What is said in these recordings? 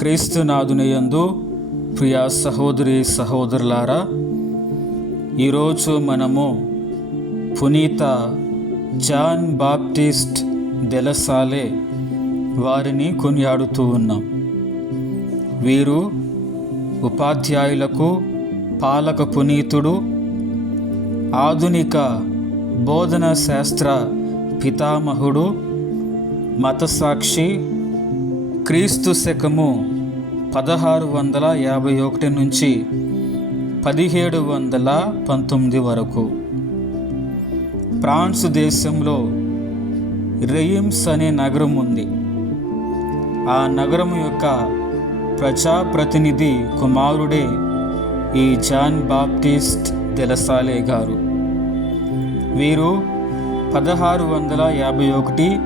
క్రీస్తునాథునియందు ప్రియ సహోదరి సహోదరులారా ఈరోజు మనము పునీత జాన్ బాప్టిస్ట్ దెలసాలే వారిని కొనియాడుతూ ఉన్నాం. వీరు ఉపాధ్యాయులకు పాలక పునీతుడు ఆధునిక బోధన శాస్త్ర పితామహుడు మతసాక్షి క్రీస్తు శకము పదహారు వందల యాభై ఒకటి నుంచి పదిహేడు వందల పంతొమ్మిది వరకు. ఫ్రాన్స్ దేశంలో రెయిమ్స్ అనే నగరం ఉంది. ఆ నగరం యొక్క ప్రజాప్రతినిధి కుమారుడే ఈ జాన్ బాప్టిస్ట్ దెలసాలే గారు. వీరు పదహారు వందల యాభై ఒకటి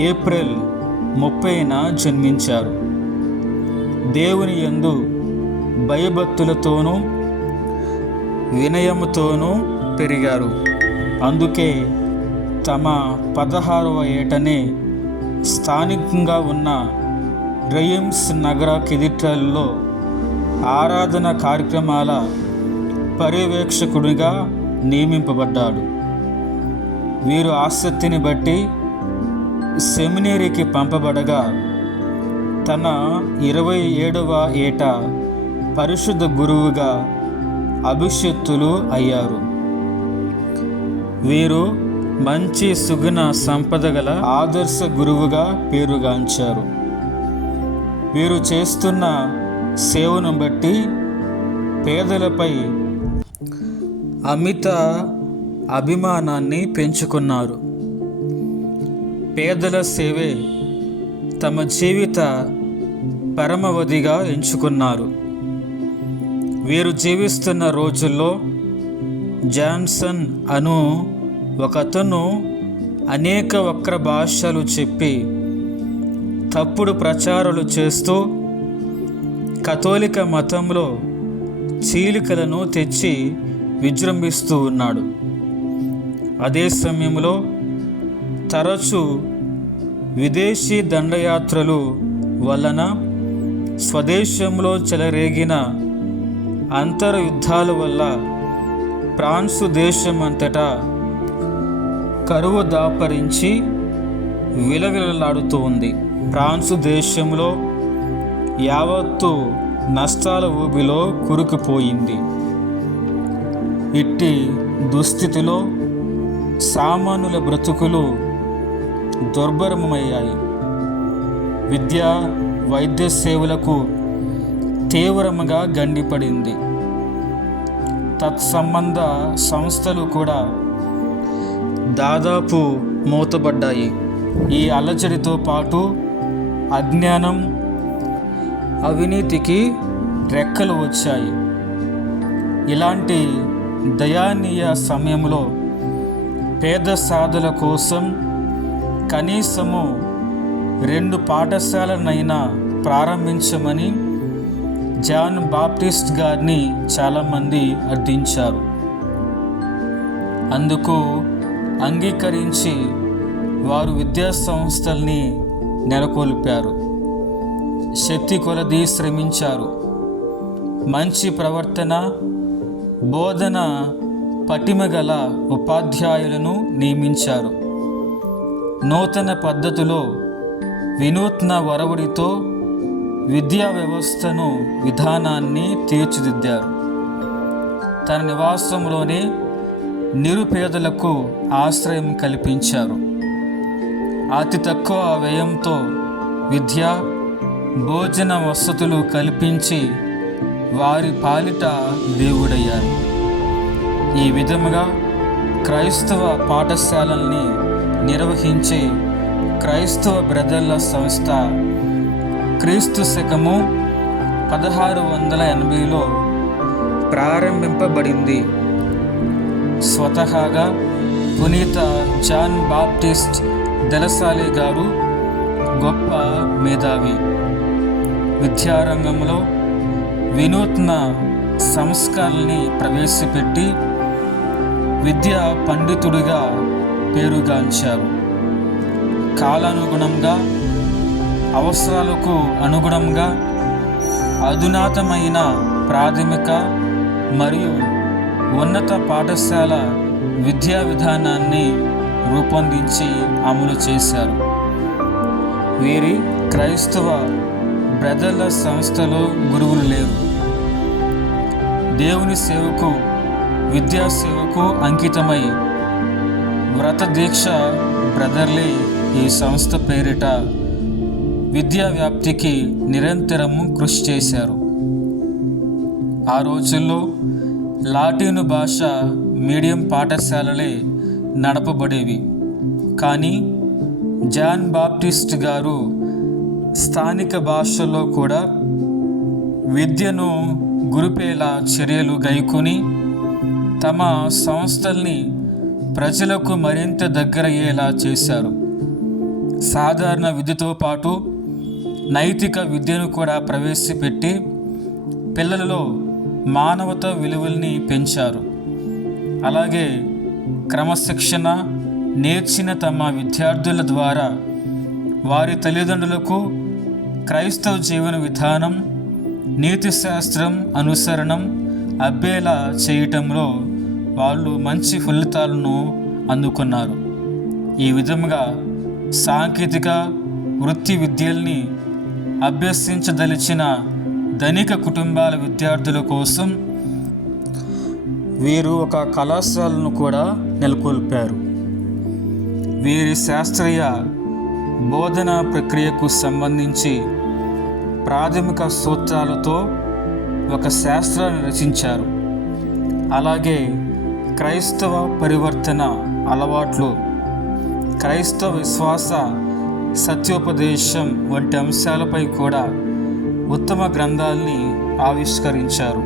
ఏప్రిల్ ముప్పైన జన్మించారు. దేవుని యందు భయభక్తులతోనూ వినయముతోనూ పెరిగారు. అందుకే తమ పదహారవ ఏటనే స్థానికంగా ఉన్న రెయిమ్స్ నగర కిదిట్రల్లో ఆరాధన కార్యక్రమాల పర్యవేక్షకుడిగా నియమింపబడ్డాడు. వీరు ఆసక్తిని బట్టి సెమినేరీకి పంపబడగా తన ఇరవై ఏడవ ఏట పరిశుద్ధ గురువుగా అభిషక్తులు అయ్యారు. వీరు మంచి సుగుణ సంపద గల ఆదర్శ గురువుగా పేరుగాంచారు. వీరు చేస్తున్న సేవను బట్టి పేదలపై అమిత అభిమానాన్ని పెంచుకున్నారు. పేదల సేవే తమ జీవిత పరమవధిగా ఎంచుకున్నారు. వీరు జీవిస్తున్న రోజుల్లో జాన్సన్ అను ఒకతను అనేక వక్ర భాషలు చెప్పి తప్పుడు ప్రచారాలు చేస్తూ కథోలిక మతంలో చీలికలను తెచ్చి విజృంభిస్తూ ఉన్నాడు. అదే సమయంలో తరచు విదేశీ దండయాత్రలు వలన స్వదేశంలో చెలరేగిన అంతర్యుద్ధాల వల్ల ఫ్రాన్సు దేశమంతటా కరువు దాపరించి విలవిలలాడుతూ ఉంది. ఫ్రాన్సు దేశంలో యావత్తు నష్టాల ఊబిలో కురుకుపోయింది. ఇట్టి దుస్థితిలో సామాన్యుల బ్రతుకులు దుర్భరమయ్యాయి. విద్య వైద్య సేవలకు తీవ్రంగా గండిపడింది. తత్సంబంధ సంస్థలు కూడా దాదాపు మూతబడ్డాయి ఈ అలచడితో పాటు అజ్ఞానం అవినీతికి రెక్కలు వచ్చాయి. ఇలాంటి దయానీయ సమయంలో పేద సాధుల కోసం కనీసము రెండు పాఠశాలనైనా ప్రారంభించమని జాన్ బాప్టిస్ట్ గారిని చాలామంది అర్థించారు. అందుకు అంగీకరించి వారు విద్యా సంస్థల్ని నెలకొల్పారు. శక్తి కొలది శ్రమించారు. మంచి ప్రవర్తన బోధన పటిమ గల ఉపాధ్యాయులను నియమించారు. నూతన పద్ధతిలో వినూత్న వరవడితో విద్యా వ్యవస్థను విధానాన్ని తీర్చిదిద్దారు. తన నివాసంలోనే నిరుపేదలకు ఆశ్రయం కల్పించారు. అతి తక్కువ వ్యయంతో విద్య భోజన వసతులు కల్పించి వారి పాలిట దేవుడయ్యారు. ఈ విధముగా క్రైస్తవ పాఠశాలల్ని నిర్వహించే క్రైస్తవ బ్రదర్ల సంస్థ క్రీస్తు శకము పదహారు వందల ఎనభైలో ప్రారంభింపబడింది. స్వతహాగా పునీత జాన్ బాప్టిస్ట్ దలసాలి గారు గొప్ప మేధావి. విద్యారంగంలో వినూత్న సంస్కరణని ప్రవేశపెట్టి విద్యా పండితుడిగా పేరుగాంచారు. కాలానుగుణంగా అవసరాలకు అనుగుణంగా అధునాతమైన ప్రాథమిక మరియు ఉన్నత పాఠశాల విద్యా విధానాన్ని రూపొందించి అమలు చేశారు. వీరి క్రైస్తవ బ్రదర్ల సంస్థలో గురువులు లేరు. దేవుని సేవకు విద్యా సేవకు అంకితమై వ్రత దీక్ష బ్రదర్లే ఈ సంస్థ పేరిట విద్యా వ్యాప్తికి నిరంతరము కృషి చేశారు. ఆ రోజుల్లో లాటిను భాష మీడియం పాఠశాలలే నడపబడేవి. కానీ జాన్ బాప్టిస్ట్ గారు స్థానిక భాషల్లో కూడా విద్యను గురిపేలా చర్యలు గైకొని తమ సంస్థల్ని ప్రజలకు మరింత దగ్గరయ్యేలా చేశారు. సాధారణ విద్యతో పాటు నైతిక విద్యను కూడా ప్రవేశపెట్టి పిల్లలలో మానవత విలువల్ని పెంచారు. అలాగే క్రమశిక్షణ నేర్చిన తమ విద్యార్థుల ద్వారా వారి తల్లిదండ్రులకు క్రైస్తవ జీవన విధానం నీతిశాస్త్రం అనుసరణం అబ్బేలా చేయటంలో వాళ్ళు మంచి ఫలితాలను అందుకున్నారు. ఈ విధముగా సాంకేతిక వృత్తి విద్యల్ని అభ్యసించదలిచిన ధనిక కుటుంబాల విద్యార్థుల కోసం వీరు ఒక కళాశాలను కూడా నెలకొల్పారు. వీరి శాస్త్రీయ బోధన ప్రక్రియకు సంబంధించి ప్రాథమిక సూత్రాలతో ఒక శాస్త్రాన్ని రచించారు. అలాగే క్రైస్తవ పరివర్తన అలవాట్లు. క్రైస్తవ విశ్వాస సత్యోపదేశం వంటి అంశాలపై కూడా ఉత్తమ గ్రంథాల్ని ఆవిష్కరించారు.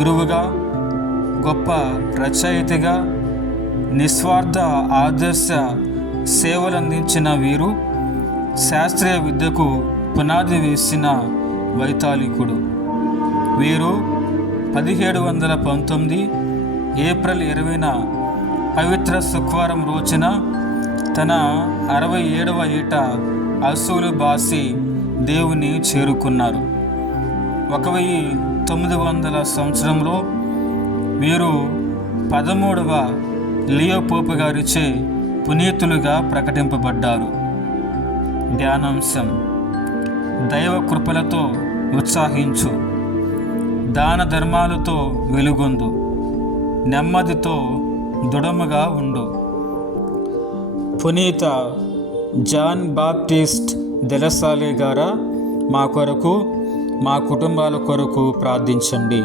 గురువుగా గొప్ప రచయితగా నిస్వార్థ ఆదర్శ సేవలందించిన వీరు శాస్త్రీయ విద్యకు పునాది వేసిన వైతాళికుడు. వీరు పదిహేడు వందల పంతొమ్మిది ఏప్రిల్ ఇరవైన పవిత్ర శుక్రవారం రోజున తన అరవై ఏడవ ఏట అసూలు బాసి దేవుని చేరుకున్నారు. ఒక వెయ్యి తొమ్మిది వందల సంవత్సరంలో వీరు పదమూడవ లియో పోపు గారిచే పునీతులుగా ప్రకటింపబడ్డారు. ధ్యానాంశం. దైవ కృపలతో ఉత్సాహించు. దాన ధర్మాలతో వెలుగొందు. నెమ్మదితో దృఢముగా ఉండు. పునీత జాన్ బాప్టిస్ట్ దెలసాలే గారా మా కొరకు మా కుటుంబాల కొరకు ప్రార్థించండి.